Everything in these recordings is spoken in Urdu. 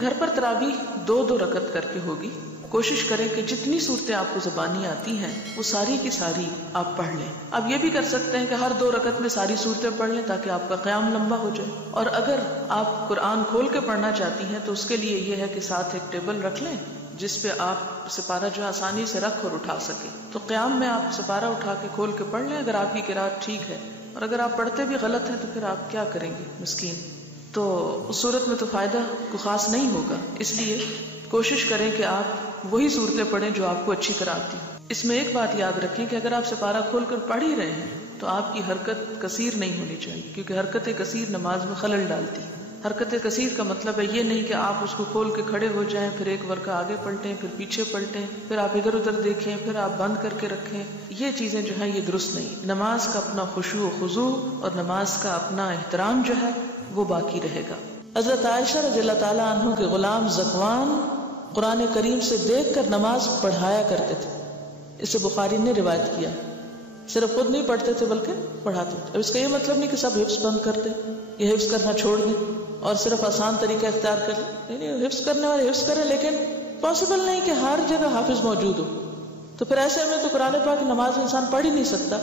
گھر پر تراویح 2-2 رکعت کر کے ہوگی. کوشش کریں کہ جتنی صورتیں آپ کو زبانی آتی ہیں وہ ساری کی ساری آپ پڑھ لیں. آپ یہ بھی کر سکتے ہیں کہ ہر 2 رکعت میں ساری صورتیں پڑھ لیں تاکہ آپ کا قیام لمبا ہو جائے. اور اگر آپ قرآن کھول کے پڑھنا چاہتی ہیں تو اس کے لیے یہ ہے کہ ساتھ ایک ٹیبل رکھ لیں جس پہ آپ سپارہ جو آسانی سے رکھ اور اٹھا سکیں. تو قیام میں آپ سپارہ اٹھا کے کھول کے پڑھ لیں اگر آپ کی قرات ٹھیک ہے. اور اگر آپ پڑھتے بھی غلط ہیں تو پھر آپ کیا کریں گے مسکین. تو اس صورت میں تو فائدہ کو خاص نہیں ہوگا. اس لیے کوشش کریں کہ آپ وہی صورتیں پڑھیں جو آپ کو اچھی طرح آتی. اس میں ایک بات یاد رکھیں کہ اگر آپ سپارہ کھول کر پڑھ ہی رہے ہیں تو آپ کی حرکت کثیر نہیں ہونی چاہیے، کیونکہ حرکت کثیر نماز میں خلل ڈالتی. حرکت کثیر کا مطلب ہے یہ نہیں کہ آپ اس کو کھول کے کھڑے ہو جائیں، پھر ایک ورقہ آگے پلٹیں، پھر پیچھے پلٹیں، پھر آپ ادھر ادھر دیکھیں، پھر آپ بند کر کے رکھیں. یہ چیزیں جو ہیں یہ درست نہیں. نماز کا اپنا خشوع و خضوع اور نماز کا اپنا احترام جو ہے وہ باقی رہے گا. حضرت عائشہ رضی اللہ تعالیٰ عنہ کے غلام ذکوان قرآن کریم سے دیکھ کر نماز پڑھایا کرتے تھے. اسے بخاری نے روایت کیا. صرف خود نہیں پڑھتے تھے بلکہ پڑھاتے تھے. اب اس کا یہ مطلب نہیں کہ سب حفظ بند کر دیں، یہ حفظ کرنا چھوڑ دیں اور صرف آسان طریقہ اختیار کر لیں. نہیں، حفظ کرنے والے حفظ کریں، لیکن پاسبل نہیں کہ ہر جگہ حافظ موجود ہو. تو پھر ایسے میں تو قرآن پاک نماز انسان پڑھ ہی نہیں سکتا.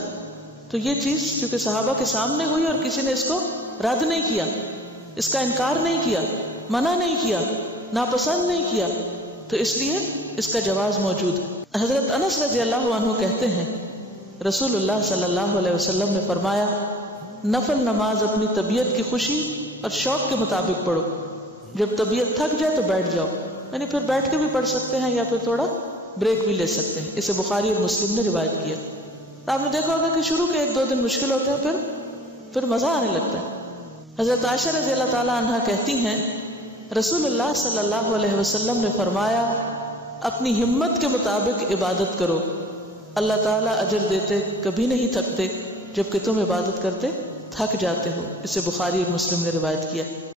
تو یہ چیز چونکہ صحابہ کے سامنے ہوئی اور کسی نے اس کو رد نہیں کیا، اس کا انکار نہیں کیا، منع نہیں کیا، ناپسند نہیں کیا، تو اس لیے اس کا جواز موجود ہے. حضرت انس رضی اللہ عنہ کہتے ہیں رسول اللہ صلی اللہ علیہ وسلم نے فرمایا نفل نماز اپنی طبیعت کی خوشی اور شوق کے مطابق پڑھو. جب طبیعت تھک جائے تو بیٹھ جاؤ، یعنی پھر بیٹھ کے بھی پڑھ سکتے ہیں یا پھر تھوڑا بریک بھی لے سکتے ہیں. اسے بخاری اور مسلم نے روایت کیا. آپ نے دیکھا ہوگا کہ شروع کے 1-2 دن مشکل ہوتے ہیں، پھر مزہ آنے لگتا ہے. حضرت عائشہ رضی اللہ تعالی عنہا کہتی ہیں رسول اللہ صلی اللہ علیہ وسلم نے فرمایا اپنی ہمت کے مطابق عبادت کرو، اللہ تعالیٰ اجر دیتے کبھی نہیں تھکتے جبکہ تم عبادت کرتے تھک جاتے ہو. اسے بخاری اور مسلم نے روایت کیا.